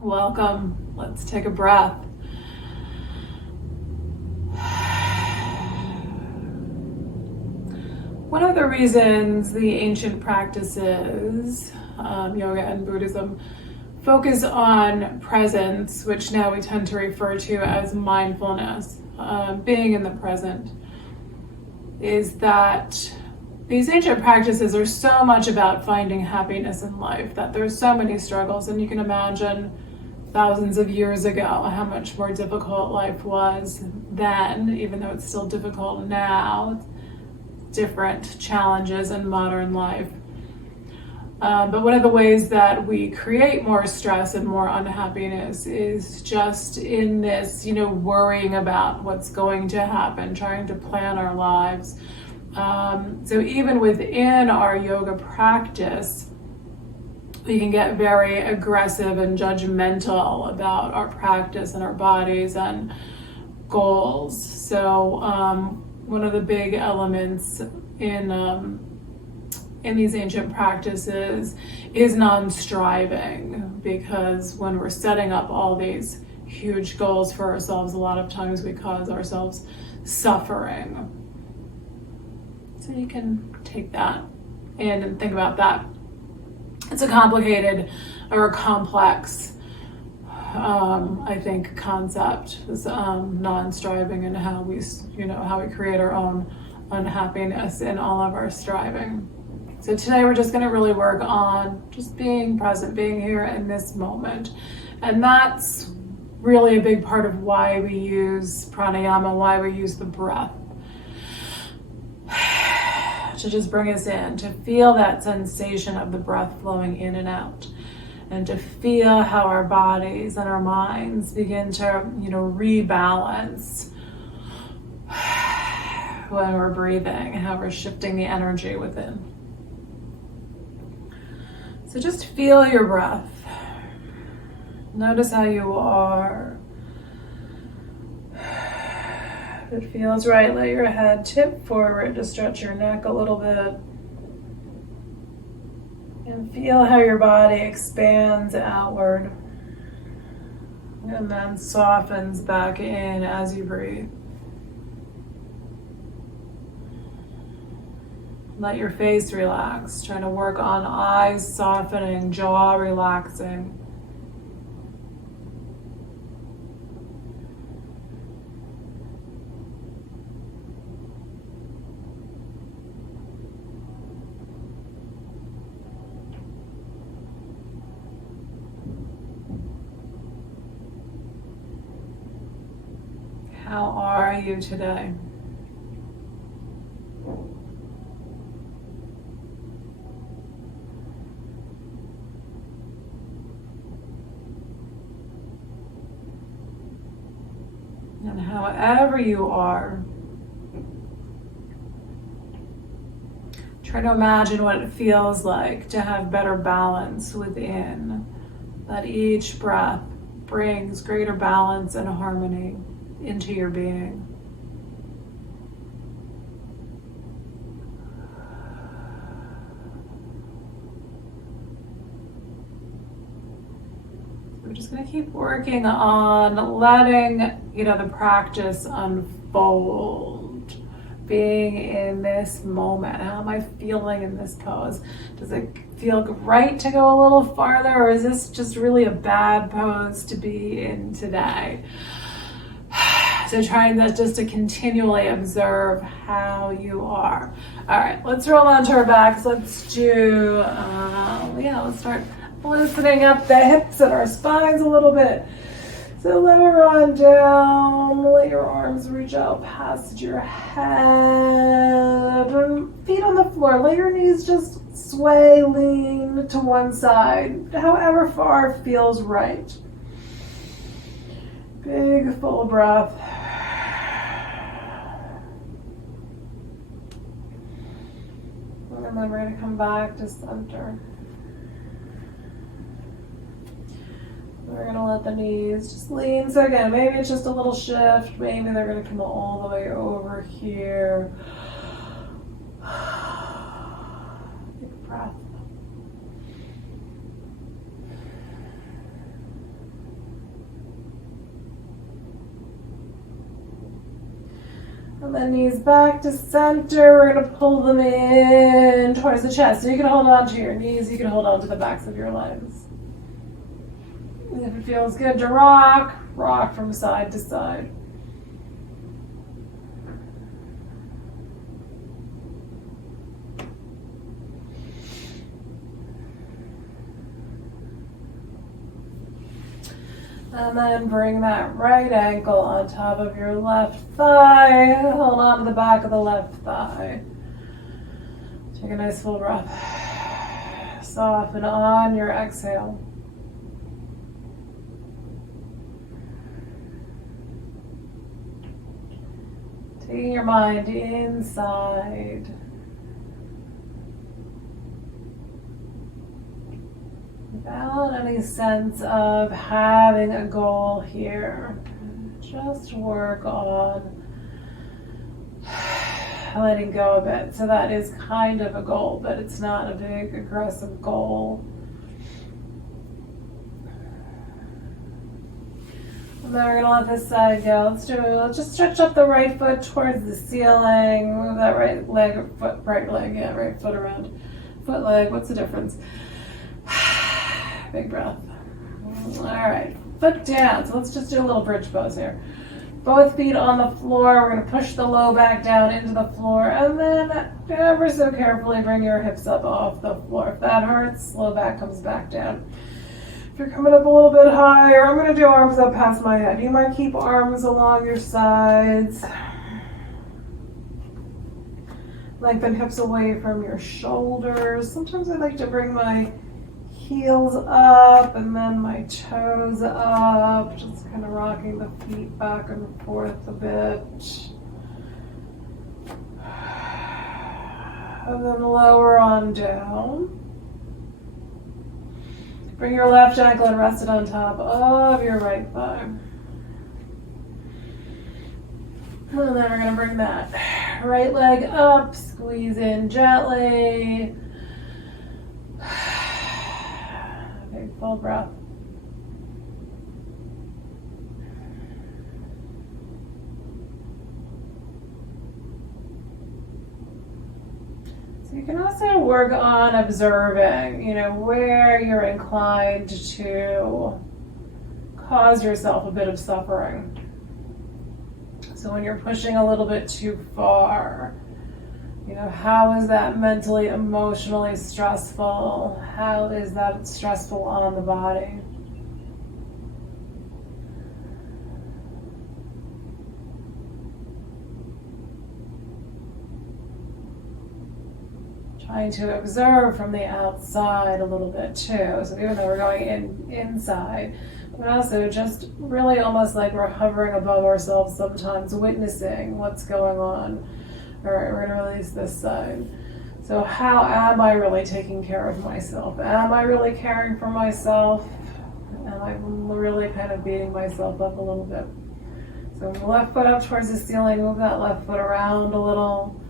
Welcome. Let's take a breath. One of the reasons the ancient practices, yoga and Buddhism, focus on presence, which now we tend to refer to as mindfulness, being in the present, is that these ancient practices are so much about finding happiness in life, that there's so many struggles, and you can imagine thousands of years ago how much more difficult life was then, even though it's still difficult now. Different challenges in modern life. But one of the ways that we create more stress and more unhappiness is just in this, worrying about what's going to happen, trying to plan our lives. So even within our yoga practice, we can get very aggressive and judgmental about our practice and our bodies and goals. So one of the big elements in these ancient practices is non-striving, because when we're setting up all these huge goals for ourselves, a lot of times we cause ourselves suffering. So you can take that in and think about that. It's a complicated or a complex, I think, concept, is non-striving, and how we create our own unhappiness in all of our striving. So today we're just going to really work on just being present, being here in this moment. And that's really a big part of why we use pranayama, why we use the breath. To just bring us in, to feel that sensation of the breath flowing in and out, and to feel how our bodies and our minds begin to, rebalance when we're breathing, how we're shifting the energy within. So just feel your breath. Notice how you are. If it feels right, let your head tip forward to stretch your neck a little bit. And feel how your body expands outward and then softens back in as you breathe. Let your face relax, trying to work on eyes softening, jaw relaxing. How are you today? And however you are, try to imagine what it feels like to have better balance within. That each breath brings greater balance and harmony into your being. We're just going to keep working on letting, the practice unfold. Being in this moment. How am I feeling in this pose? Does it feel right to go a little farther, or is this just really a bad pose to be in today? So trying just to continually observe how you are. All right, let's roll onto our backs. Let's do, let's start loosening up the hips and our spines a little bit. So lower on down, let your arms reach out past your head. Feet on the floor, let your knees just sway, lean to one side, however far feels right. Big full breath. And then we're going to come back to center. We're going to let the knees just lean. So again, maybe it's just a little shift. Maybe they're going to come all the way over here. Big breath. And then knees back to center. We're going to pull them in towards the chest. So you can hold on to your knees. You can hold on to the backs of your legs. If it feels good to rock, rock from side to side. And then bring that right ankle on top of your left thigh. Hold on to the back of the left thigh. Take a nice full breath. Soften on your exhale. Taking your mind inside. Without any sense of having a goal here. Just work on letting go a bit. So that is kind of a goal, but it's not a big aggressive goal. And then we're going to let this side go. Let's just stretch up the right foot towards the ceiling. Move that right foot around. Foot, leg, what's the difference? Big breath. All right, foot down. So let's just do a little bridge pose here. Both feet on the floor. We're going to push the low back down into the floor, and then ever so carefully bring your hips up off the floor. If that hurts, low back comes back down. If you're coming up a little bit higher, I'm going to do arms up past my head. You might keep arms along your sides. Lengthen hips away from your shoulders. Sometimes I like to bring my heels up and then my toes up, just kind of rocking the feet back and forth a bit. And then lower on down. Bring your left ankle and rest it on top of your right thigh. And then we're going to bring that right leg up, squeeze in gently. Big full breath. So you can also work on observing, where you're inclined to cause yourself a bit of suffering. So when you're pushing a little bit too far, how is that mentally, emotionally stressful? How is that stressful on the body? Trying to observe from the outside a little bit too. So even though we're going inside, but also just really almost like we're hovering above ourselves sometimes, witnessing what's going on. All right, we're going to release this side. So how am I really taking care of myself? Am I really caring for myself? Am I really kind of beating myself up a little bit? So left foot up towards the ceiling, move that left foot around a little.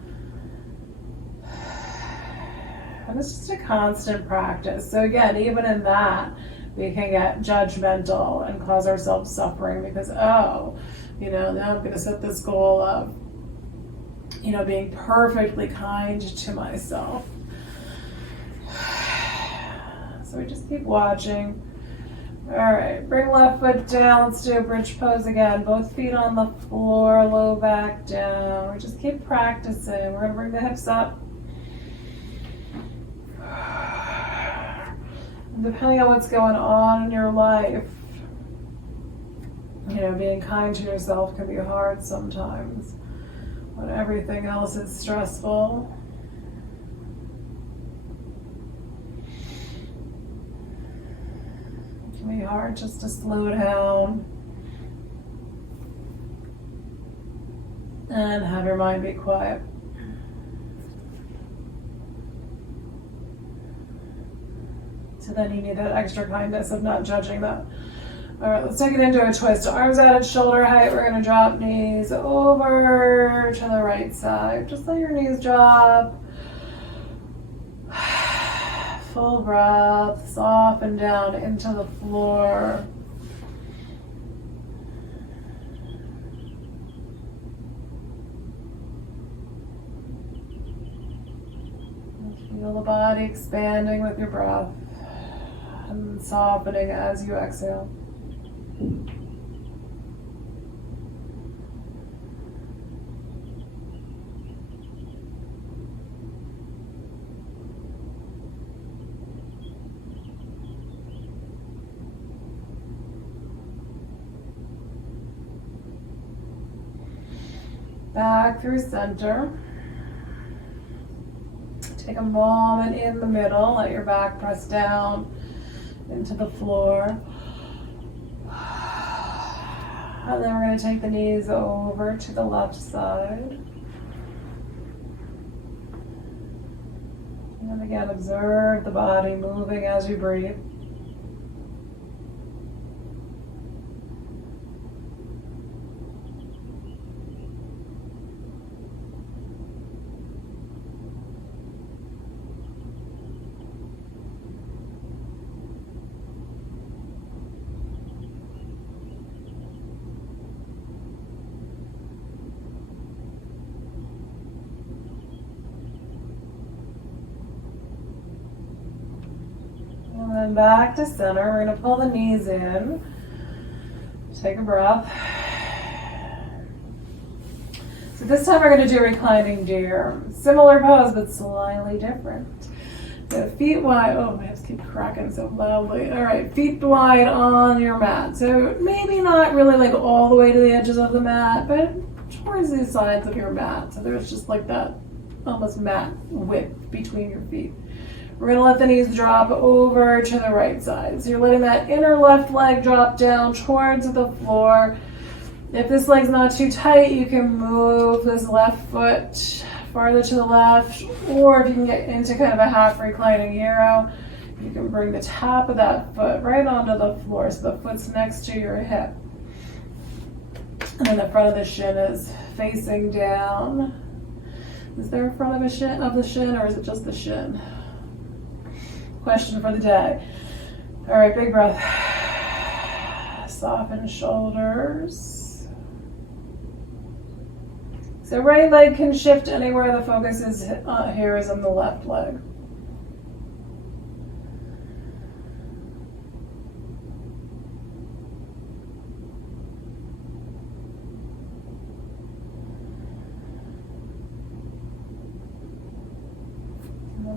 And it's just a constant practice. So again, even in that, we can get judgmental and cause ourselves suffering because, now I'm going to set this goal of, being perfectly kind to myself. So we just keep watching. All right, bring left foot down. Let's do a bridge pose again. Both feet on the floor, low back down. We just keep practicing. We're going to bring the hips up. Depending on what's going on in your life, being kind to yourself can be hard sometimes when everything else is stressful. It can be hard just to slow down and have your mind be quiet. So then you need that extra kindness of not judging that. All right, let's take it into a twist. Arms out at shoulder height. We're going to drop knees over to the right side. Just let your knees drop. Full breath. Soften down into the floor. Feel the body expanding with your breath and softening as you exhale. Back through center. Take a moment in the middle, let your back press down into the floor. And then we're going to take the knees over to the left side. And again, observe the body moving as you breathe. And then back to center. We're going to pull the knees in. Take a breath. So this time we're going to do reclining deer. Similar pose, but slightly different. So feet wide. Oh, my hips keep cracking so loudly. All right, feet wide on your mat. So maybe not really like all the way to the edges of the mat, but towards the sides of your mat. So there's just like that almost mat width between your feet. We're going to let the knees drop over to the right side. So you're letting that inner left leg drop down towards the floor. If this leg's not too tight, you can move this left foot farther to the left, or if you can get into kind of a half reclining hero, you can bring the top of that foot right onto the floor so the foot's next to your hip. And then the front of the shin is facing down. Is there a front of the shin, or is it just the shin? Question for the day. All right, big breath. Soften shoulders. So right leg can shift anywhere. The focus is here is on the left leg.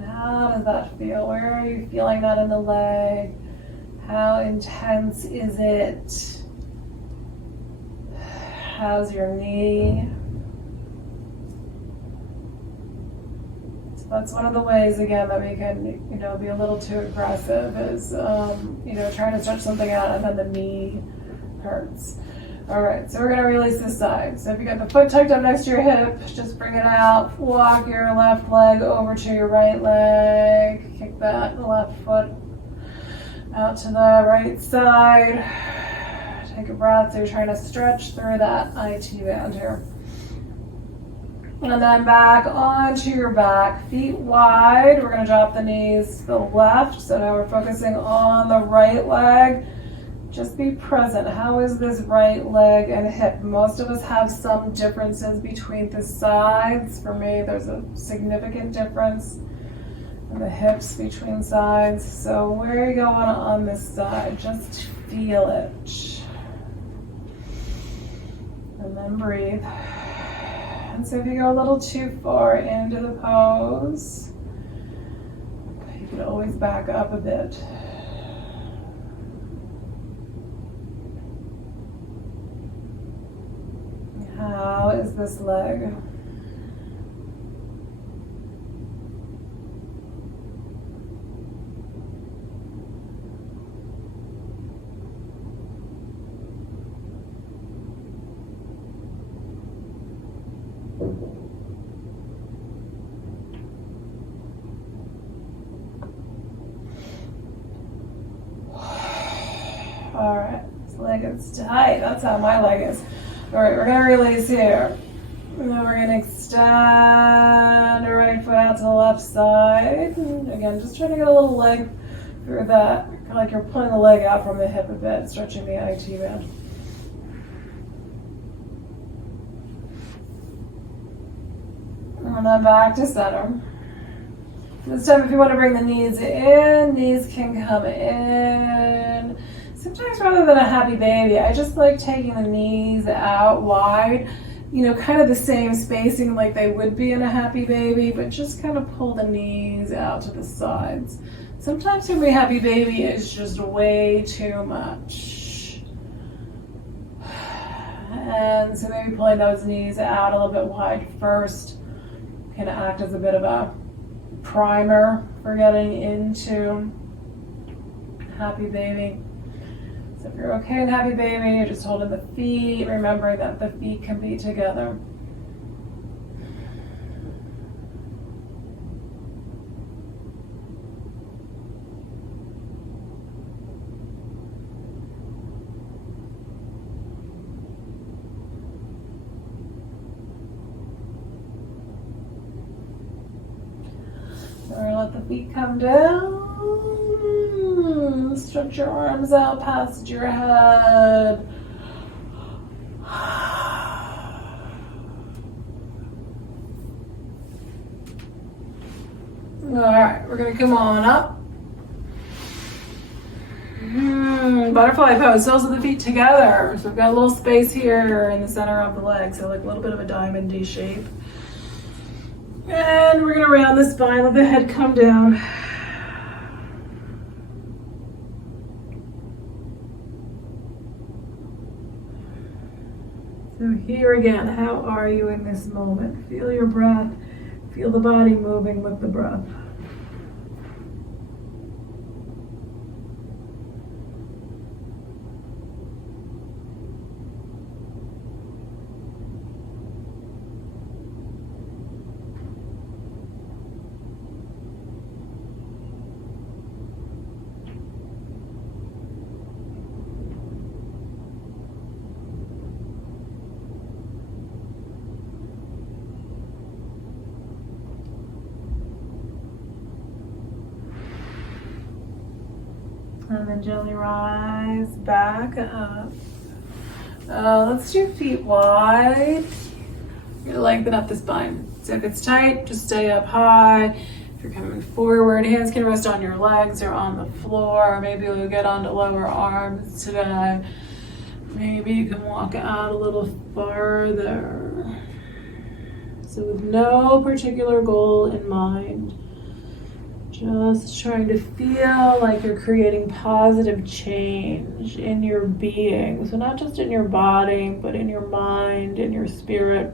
How does that feel? Where are you feeling that in the leg? How intense is it? How's your knee? So that's one of the ways, again, that we can, be a little too aggressive is, trying to stretch something out and then the knee hurts. All right, so we're going to release this side. So if you got the foot tucked up next to your hip, just bring it out. Walk your left leg over to your right leg. Kick that left foot out to the right side. Take a breath. So you're trying to stretch through that IT band here. And then back onto your back, feet wide. We're going to drop the knees to the left. So now we're focusing on the right leg. Just be present. How is this right leg and hip? Most of us have some differences between the sides. For me, there's a significant difference in the hips between sides. So where are you going on this side? Just feel it. And then breathe. And so if you go a little too far into the pose, you can always back up a bit. How is this leg? All right, this leg is tight. That's how my leg is. All right, we're going to release here. And then we're going to extend the right foot out to the left side. And again, just trying to get a little leg through that. Kind of like you're pulling the leg out from the hip a bit, stretching the IT band. And then back to center. This time if you want to bring the knees in, knees can come in. Sometimes rather than a happy baby, I just like taking the knees out wide, kind of the same spacing like they would be in a happy baby, but just kind of pull the knees out to the sides. Sometimes for me, happy baby is just way too much. And so maybe pulling those knees out a little bit wide first can act as a bit of a primer for getting into happy baby. So if you're okay with happy baby, you're just holding the feet, remembering that the feet can be together. So we're gonna let the feet come down. Stretch your arms out past your head. All right, we're gonna come on up. Butterfly pose, soles of the feet together. So we've got a little space here in the center of the leg, so like a little bit of a diamond D shape. And we're gonna round the spine, let the head come down. So here again, how are you in this moment? Feel your breath, feel the body moving with the breath. And then gently rise back up. Let's do feet wide. You're gonna lengthen up the spine. So if it's tight, just stay up high. If you're coming forward, hands can rest on your legs or on the floor. Maybe you'll get onto lower arms today. Maybe you can walk out a little farther. So with no particular goal in mind, just trying to feel like you're creating positive change in your being. So not just in your body, but in your mind, in your spirit.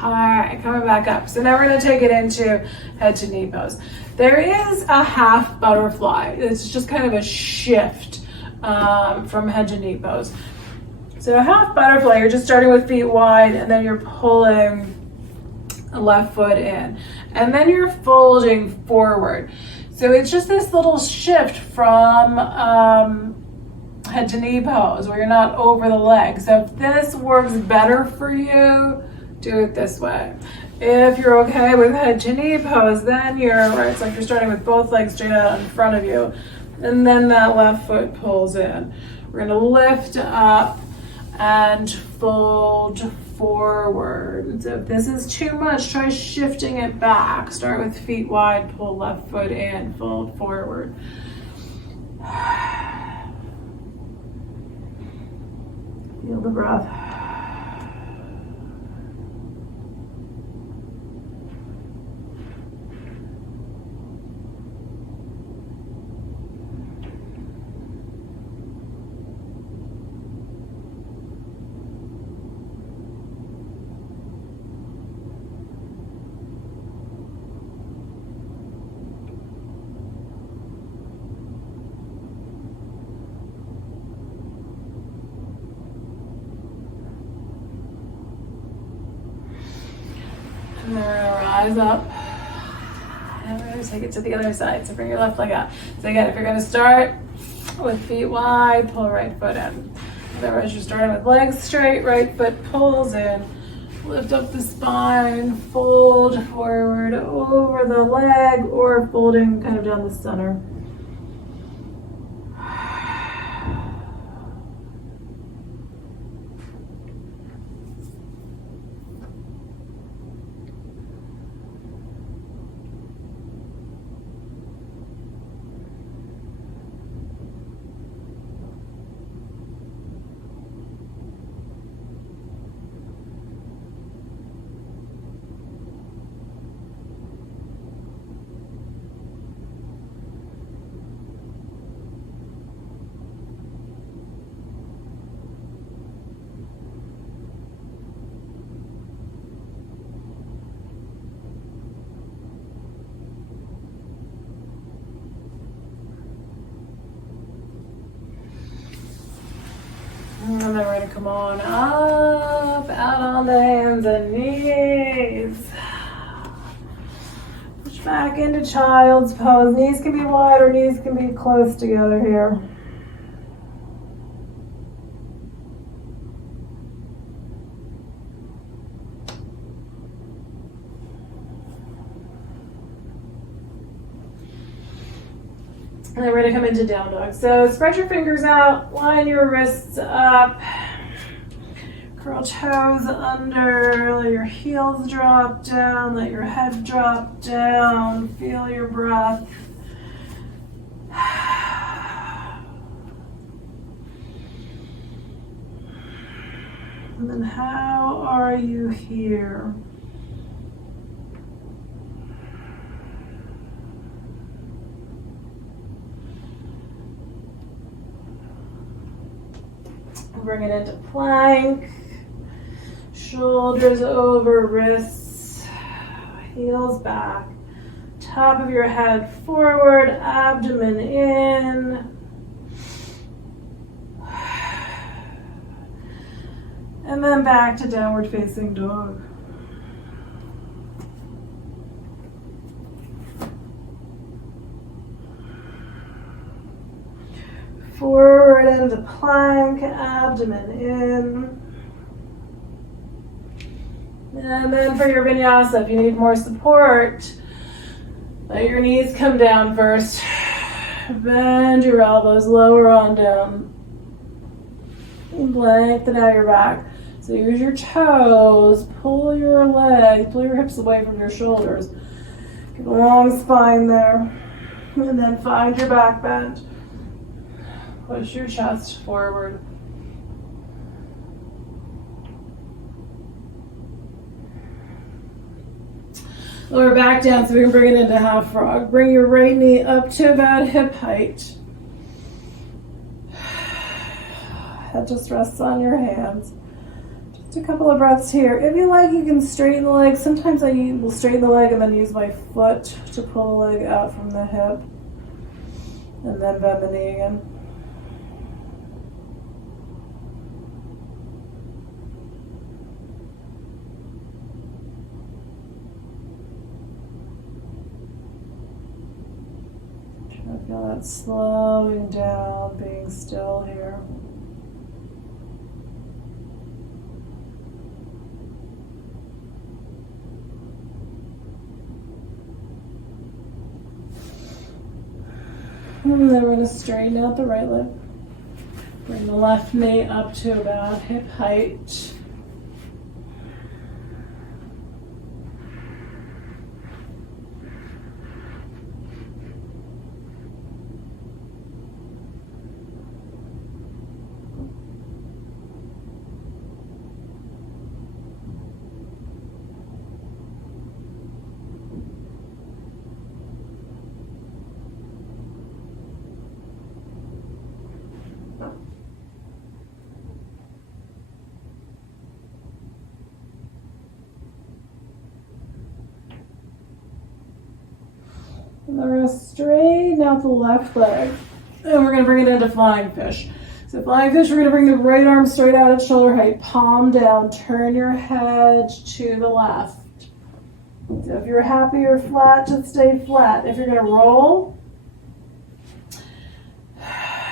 All right, coming back up. So now we're gonna take it into head to knee pose. There is a half butterfly. It's just kind of a shift from head to knee pose. So a half butterfly, you're just starting with feet wide and then you're pulling a left foot in. And then you're folding forward. So it's just this little shift from head to knee pose where you're not over the leg. So if this works better for you, do it this way. If you're okay with head to knee pose, then it's like you're starting with both legs straight out in front of you. And then that left foot pulls in. We're gonna lift up and fold forward. So if this is too much, try shifting it back. Start with feet wide, pull left foot in, fold forward. Feel the breath. then we're gonna rise up. And we're gonna take it to the other side. So bring your left leg out. So again, if you're gonna start with feet wide, pull right foot in. Otherwise, you're starting with legs straight, right foot pulls in. Lift up the spine, fold forward over the leg, or folding kind of down the center. And then we're going to come on up, out on the hands and knees. Push back into child's pose. Knees can be wide or knees can be close together here. And then we're going to come into down dog. So spread your fingers out, line your wrists up, curl toes under, let your heels drop down, let your head drop down, feel your breath. And then how are you here? Bring it into plank, shoulders over wrists, heels back, top of your head forward, abdomen in. And then back to downward facing dog. Forward into plank, abdomen in. And then for your vinyasa, if you need more support, let your knees come down first. Bend your elbows, lower on down. Lengthen out your back. So use your toes, pull your legs, pull your hips away from your shoulders. Get a long spine there. And then find your back bend. Push your chest forward. Lower back down so we can bring it into half frog. Bring your right knee up to about hip height. Head just rests on your hands. Just a couple of breaths here. If you like, you can straighten the leg. Sometimes I will straighten the leg and then use my foot to pull the leg out from the hip. And then bend the knee again. Feel that slowing down, being still here. And then we're going to straighten out the right leg. Bring the left knee up to about hip height. And then we're going to straighten out the left leg. And we're going to bring it into flying fish. So flying fish, we're going to bring the right arm straight out at shoulder height, palm down, turn your head to the left. So if you're happy or flat, just stay flat. If you're going to roll,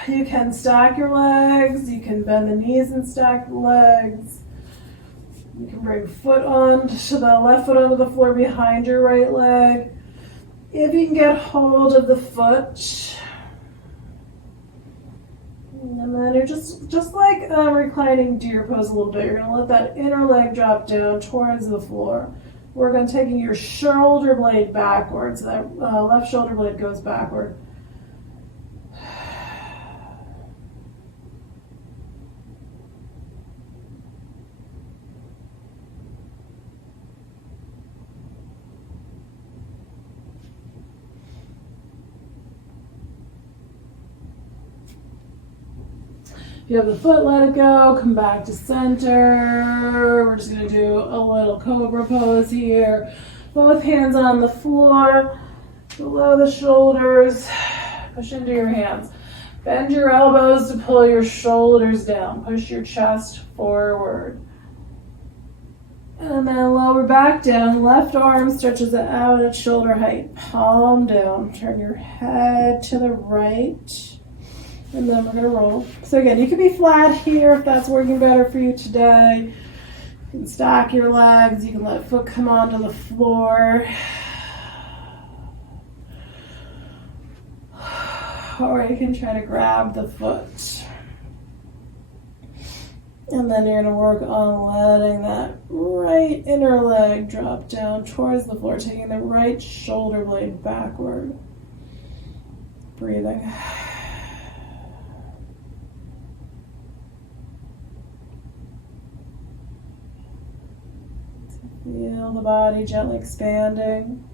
you can stack your legs. You can bend the knees and stack the legs. You can bring foot on to the left foot onto the floor behind your right leg. If you can get hold of the foot. And then you're just like reclining deer pose a little bit. You're going to let that inner leg drop down towards the floor. Work on taking your shoulder blade backwards. So that left shoulder blade goes backward. If you have the foot, let it go. Come back to center. We're just going to do a little cobra pose here. Both hands on the floor, below the shoulders. Push into your hands. Bend your elbows to pull your shoulders down. Push your chest forward. And then lower back down. Left arm stretches out at shoulder height. Palm down. Turn your head to the right. And then we're going to roll. So again, you can be flat here if that's working better for you today. You can stack your legs. You can let foot come onto the floor. Or you can try to grab the foot. And then you're going to work on letting that right inner leg drop down towards the floor, taking the right shoulder blade backward. Breathing. Feel the body gently expanding,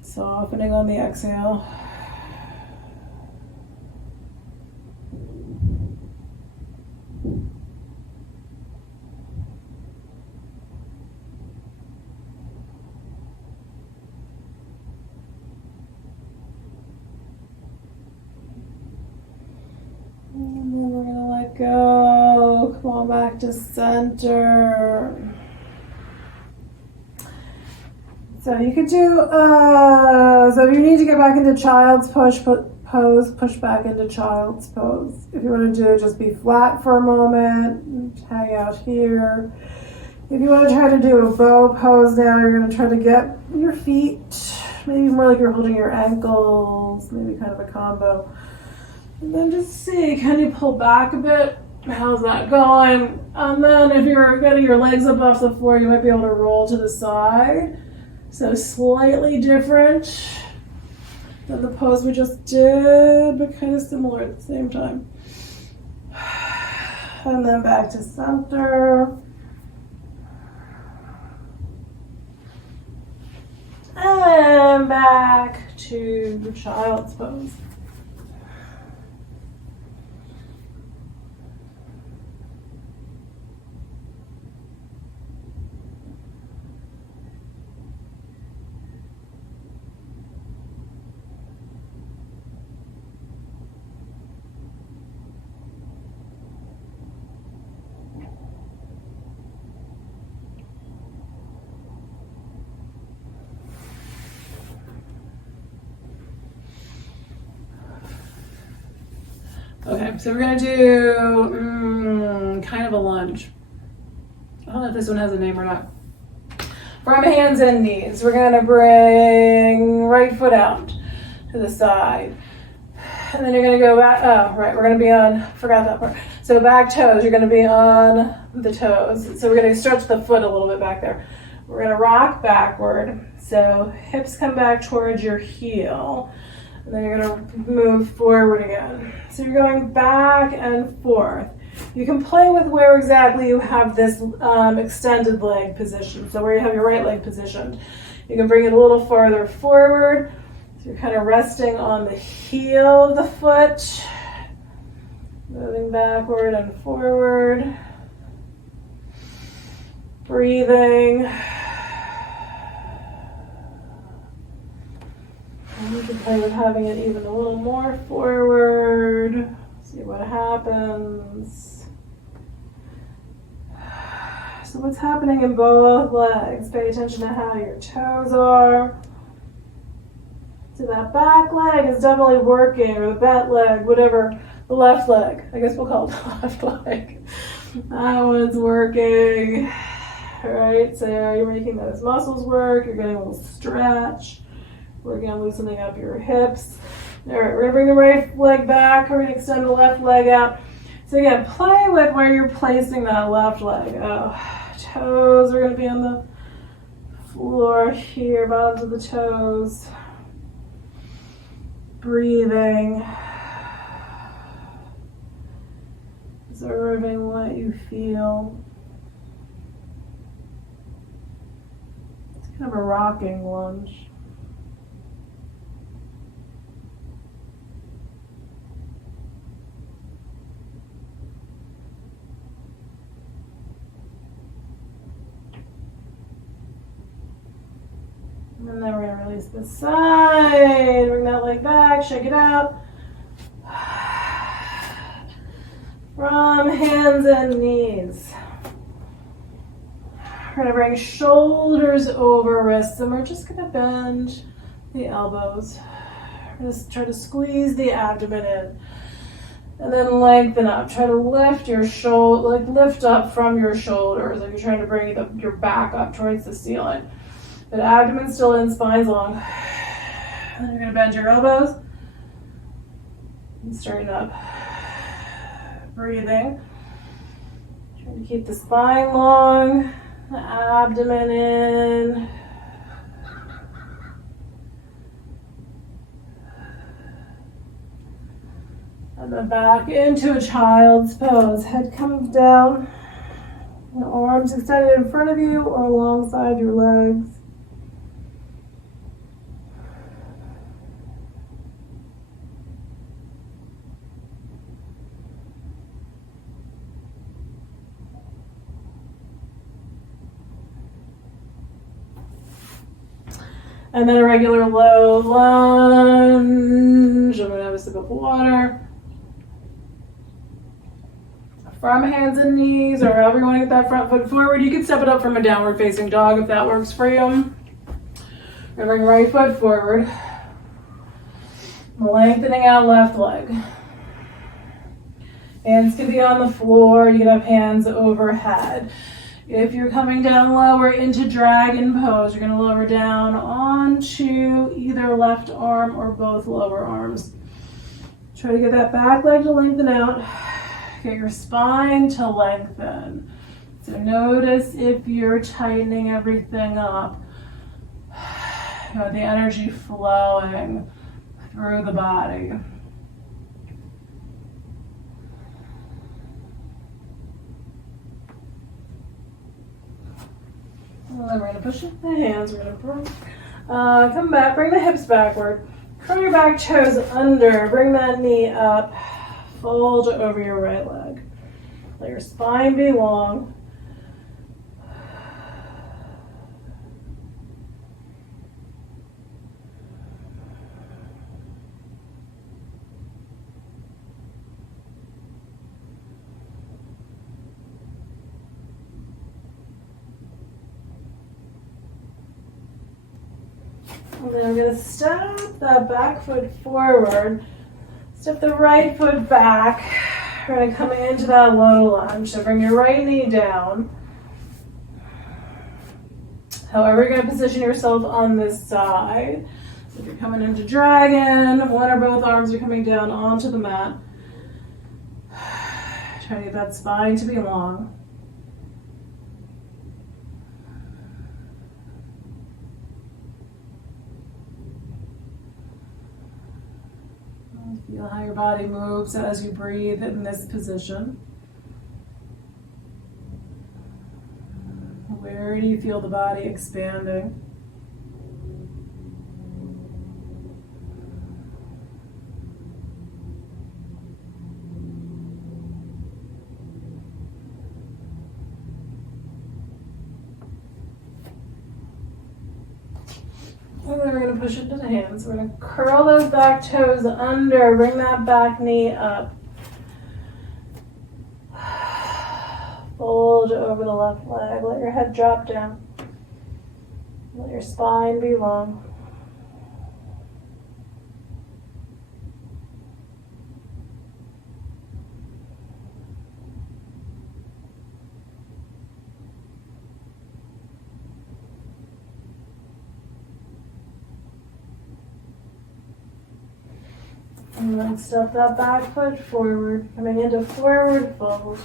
softening on the exhale. And then we're going to let go. Come on back to center. So you could do, so if you need to get back into child's pose, push back into child's pose. If you want to do, just be flat for a moment, hang out here. If you want to try to do a bow pose now, you're going to try to get your feet, maybe more like you're holding your ankles, maybe kind of a combo. And then just see, can you pull back a bit? How's that going? And then if you're getting your legs up off the floor, you might be able to roll to the side. So slightly different than the pose we just did, but kind of similar at the same time. And then back to center. And back to the child's pose. Okay, so we're going to do kind of a lunge. I don't know if this one has a name or not. From hands and knees, we're going to bring right foot out to the side. And then you're going to go back. Oh, right, we're going to be on, forgot that part. So back toes, you're going to be on the toes. So we're going to stretch the foot a little bit back there. We're going to rock backward. So hips come back towards your heel. And then you're going to move forward again. So you're going back and forth. You can play with where exactly you have this extended leg position. So where you have your right leg positioned. You can bring it a little farther forward. So you're kind of resting on the heel of the foot. Moving backward and forward. Breathing. And you can play with having it even a little more forward. See what happens. So what's happening in both legs. Pay attention to how your toes are. So that back leg is definitely working, or the back leg, whatever, the left leg. I guess we'll call it the left leg. That one's working. All right, so you're making those muscles work. You're getting a little stretch. We're gonna loosening up your hips. All right, we're gonna bring the right leg back. We're gonna extend the left leg out. So again, play with where you're placing that left leg. Oh, toes are gonna be on the floor here, bottoms of the toes. Breathing. Observing what you feel. It's kind of a rocking lunge. And then we're going to release the side. Bring that leg back, shake it out. From hands and knees. We're going to bring shoulders over wrists, and we're just going to bend the elbows. We're going to try to squeeze the abdomen in. And then lengthen up. Try to lift your shoulder, like lift up from your shoulders. Like you're trying to bring your back up towards the ceiling. But abdomen still in, spine's long. And then you're going to bend your elbows and straighten up. Breathing. Trying to keep the spine long, the abdomen in. And then back into a child's pose. Head comes down. The arms extended in front of you or alongside your legs. And then a regular low lunge. I'm going to have a sip of water. From hands and knees, or however you want to get that front foot forward. You can step it up from a downward facing dog if that works for you. We're going to bring right foot forward. Lengthening out left leg. Hands can be on the floor. You can have hands overhead. If you're coming down lower into dragon pose, you're going to lower down onto either left arm or both lower arms. Try to get that back leg to lengthen out. Get your spine to lengthen. So notice if you're tightening everything up. You know, the energy flowing through the body. And then we're going to push up the hands. We're going to bring, come back, bring the hips backward. Curl your back toes under. Bring that knee up. Fold over your right leg. Let your spine be long. And then I'm going to step that back foot forward. Step the right foot back. We're going to come into that low lunge. So bring your right knee down. However, you're going to position yourself on this side. So if you're coming into dragon, one or both arms are coming down onto the mat. Try to get that spine to be long. Feel how your body moves as you breathe in this position. Where do you feel the body expanding? And then we're going to push into the hands. We're going to curl those back toes under. Bring that back knee up. Fold over the left leg. Let your head drop down. Let your spine be long. And then step that back foot forward, coming into forward fold.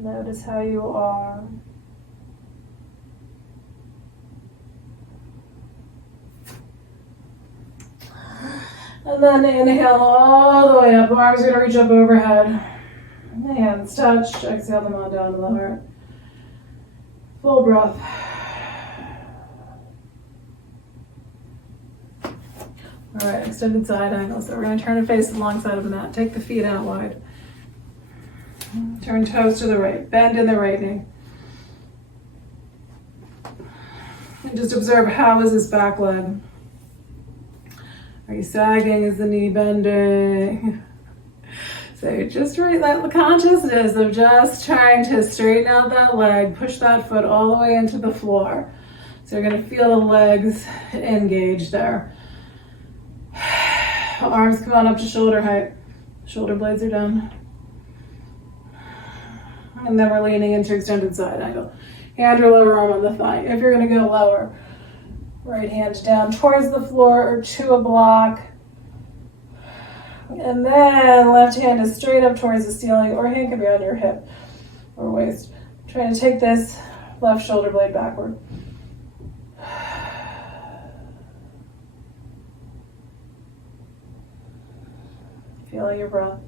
Notice how you are. And then inhale all the way up. Arms are going to reach up overhead. Hands touch. Exhale them on down to the heart. Full breath. All right, extended side angle. So we're going to turn and face the long side of the mat. Take the feet out wide. Turn toes to the right. Bend in the right knee. And just observe, how is this back leg? Are you sagging? Is the knee bending? So just right, that consciousness of just trying to straighten out that leg, push that foot all the way into the floor. So you're going to feel the legs engage there. Arms come on up to shoulder height. Shoulder blades are down. And then we're leaning into extended side angle. Hand or lower arm on the thigh. If you're going to go lower, right hand down towards the floor or to a block. And then left hand is straight up towards the ceiling, or hand can be on your hip or waist. Trying to take this left shoulder blade backward. Feeling your breath.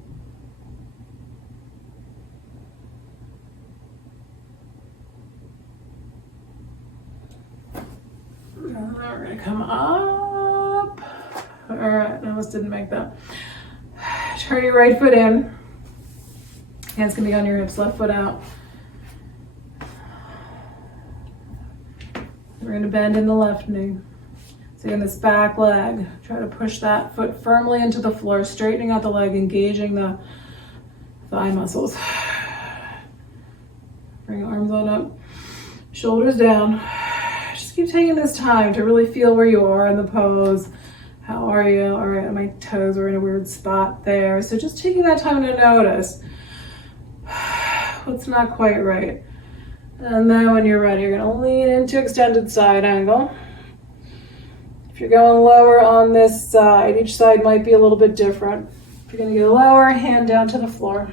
And then we're going to come up. All right, I almost didn't make that. Turn your right foot in. Hands can be on your hips, left foot out. We're going to bend in the left knee. So in this back leg, try to push that foot firmly into the floor, straightening out the leg, engaging the thigh muscles. Bring your arms on up, shoulders down. Just keep taking this time to really feel where you are in the pose. How are you? All right, my toes are in a weird spot there. So just taking that time to notice what's not quite right. And then when you're ready, you're gonna lean into extended side angle. If you're going lower on this side, each side might be a little bit different. If you're gonna go lower, hand down to the floor.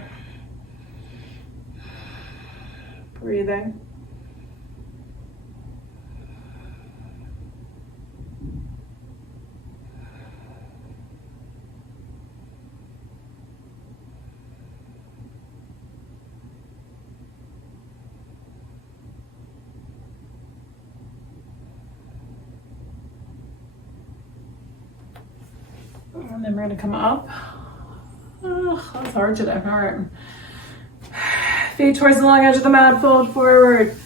Breathing. And then we're going to come up. Oh, that's hard today. All right. Feet towards the long edge of the mat, fold forward.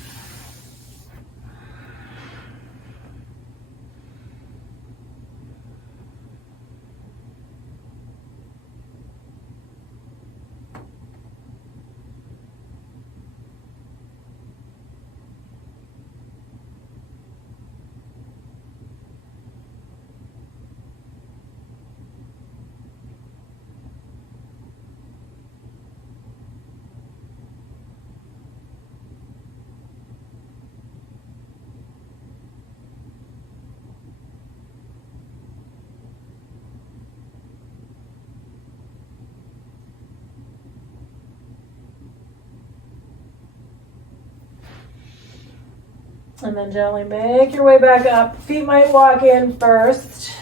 And then gently make your way back up. Feet might walk in first.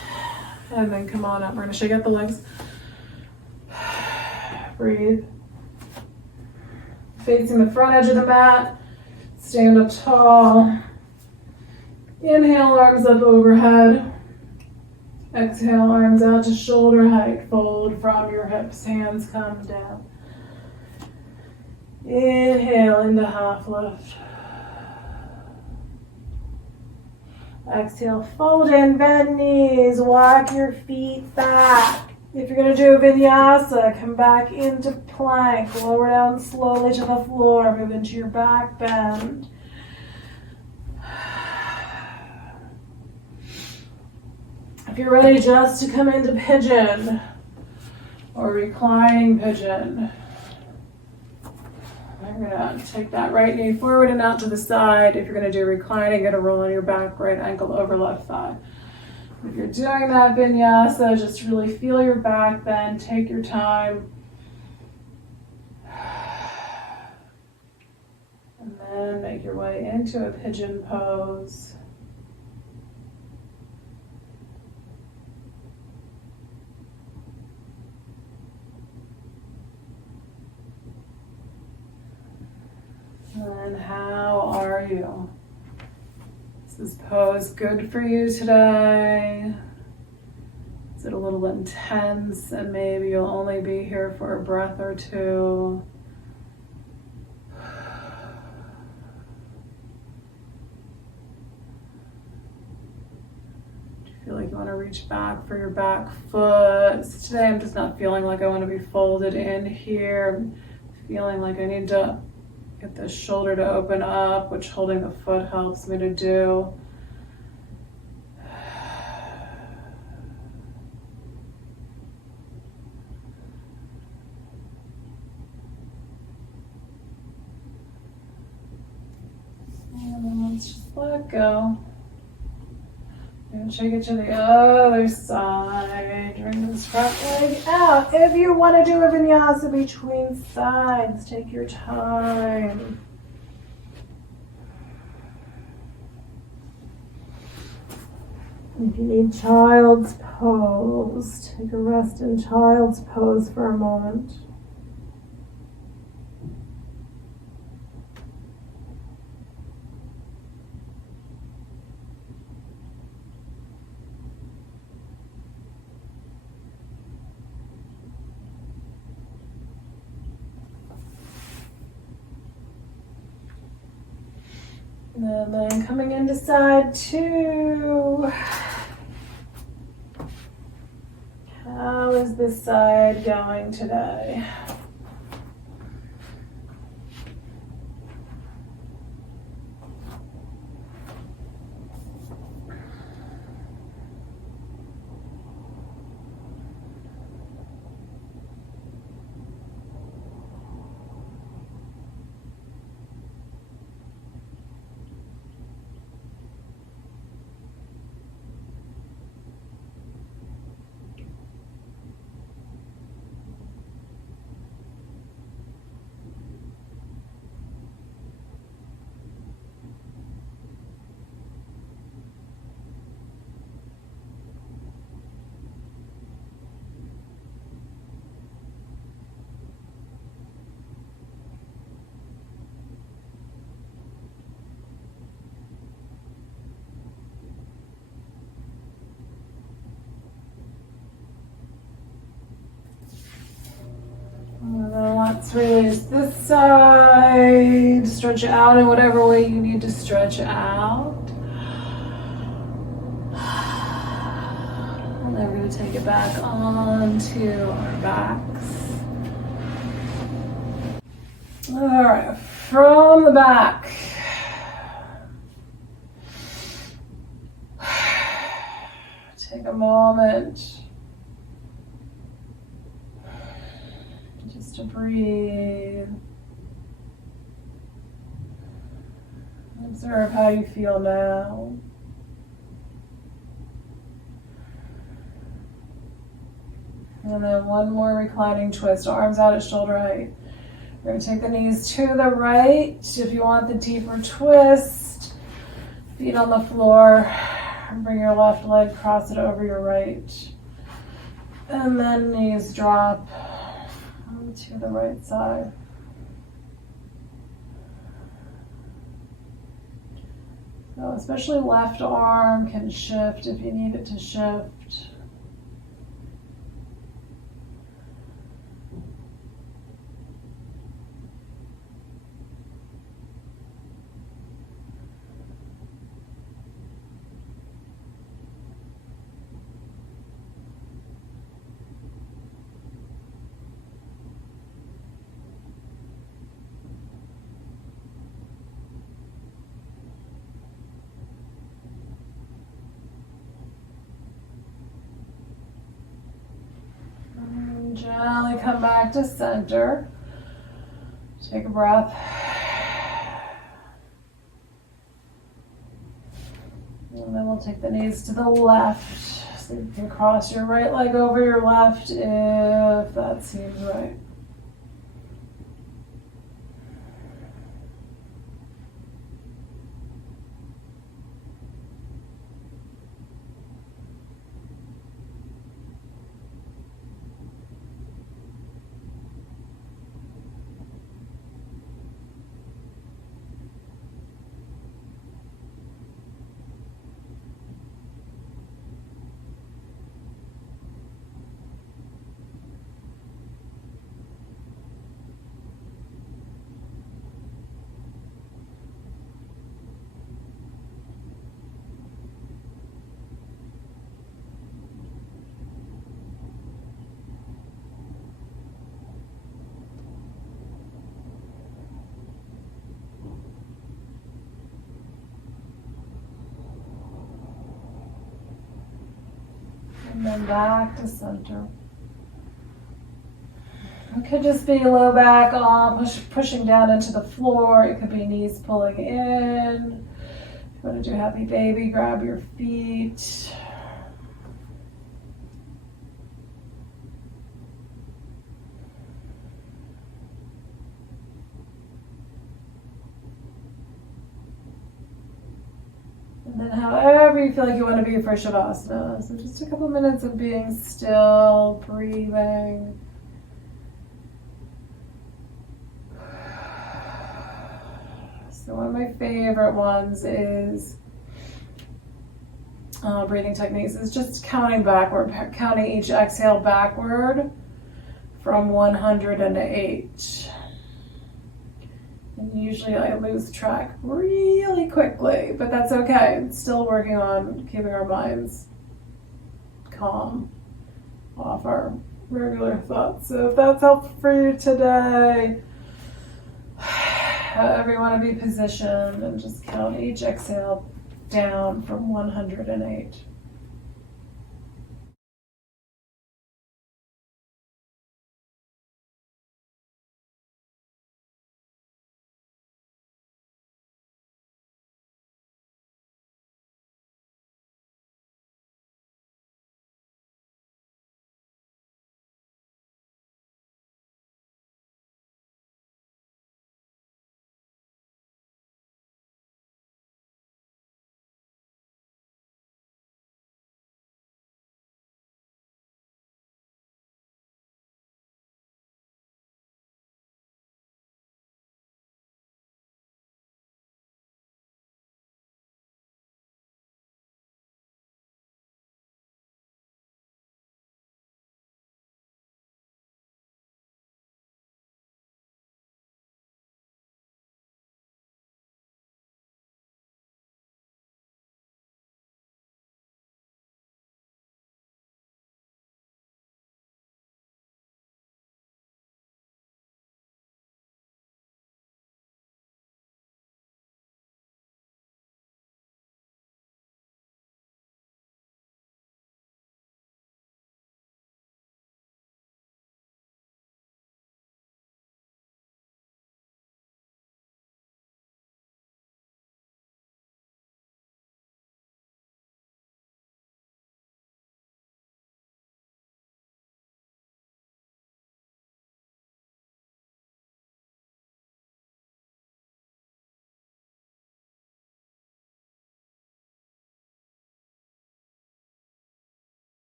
And then come on up. We're going to shake out the legs. Breathe. Facing the front edge of the mat. Stand up tall. Inhale, arms up overhead. Exhale, arms out to shoulder height. Fold from your hips. Hands come down. Inhale into half lift. Exhale, fold in, bend knees, walk your feet back. If you're going to do a vinyasa, come back into plank, lower down slowly to the floor, move into your back bend. If you're ready just to come into pigeon or reclining pigeon, I'm going to take that right knee forward and out to the side. If you're going to do reclining, you're going to roll on your back, right ankle over left thigh. If you're doing that vinyasa, just really feel your back bend, take your time. And then make your way into a pigeon pose. And how are you? Is this pose good for you today? Is it a little intense and maybe you'll only be here for a breath or two? Do you feel like you want to reach back for your back foot? So today I'm just not feeling like I want to be folded in here. I'm feeling like I need to get the shoulder to open up, which holding the foot helps me to do. And then let's just let go. And take it to the other side. Bring this front leg out. If you want to do a vinyasa between sides, take your time. If you need child's pose, take a rest in child's pose for a moment. And then coming into side two. How is this side going today? Let's release this side. Stretch out in whatever way you need to stretch out. And then we're going to take it back onto our backs. All right, from the back. Take a moment just to breathe. Observe how you feel now. And then one more reclining twist, arms out at shoulder height. We're going to take the knees to the right. If you want the deeper twist, feet on the floor. Bring your left leg, cross it over your right. And then knees drop to the right side. So especially left arm can shift if you need it to shift. slowly come back to center. Take a breath. And then we'll take the knees to the left. So you can cross your right leg over your left if that seems right. And then back to center. It could just be low back arm pushing down into the floor. It could be knees pulling in. If you want to do happy baby, grab your feet. And then however you feel like you want to be for Shavasana. So just a couple minutes of being still, breathing. So one of my favorite ones is breathing techniques is just counting backward, counting each exhale backward from 108. And usually I lose track really quickly, but that's okay. It's still working on keeping our minds calm off our regular thoughts. So if that's helpful for you today, however you want to be positioned, and just count each exhale down from 108.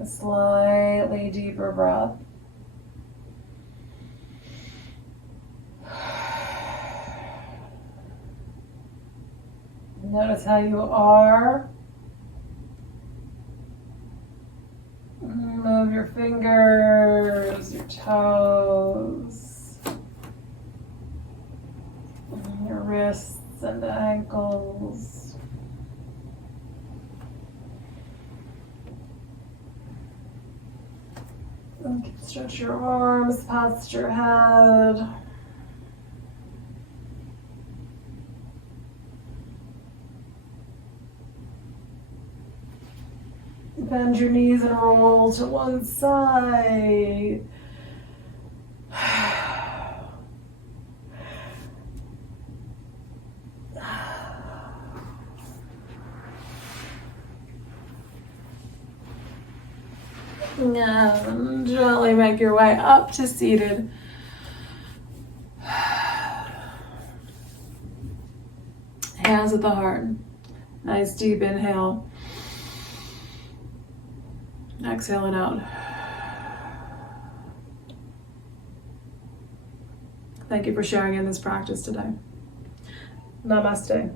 A slightly deeper breath. Notice how you are. Move your fingers, your toes, your wrists and ankles. And stretch your arms past your head. Bend your knees and roll to one side. And gently make your way up to seated. Hands at the heart. Nice deep inhale. Exhaling out. Thank you for sharing in this practice today. Namaste.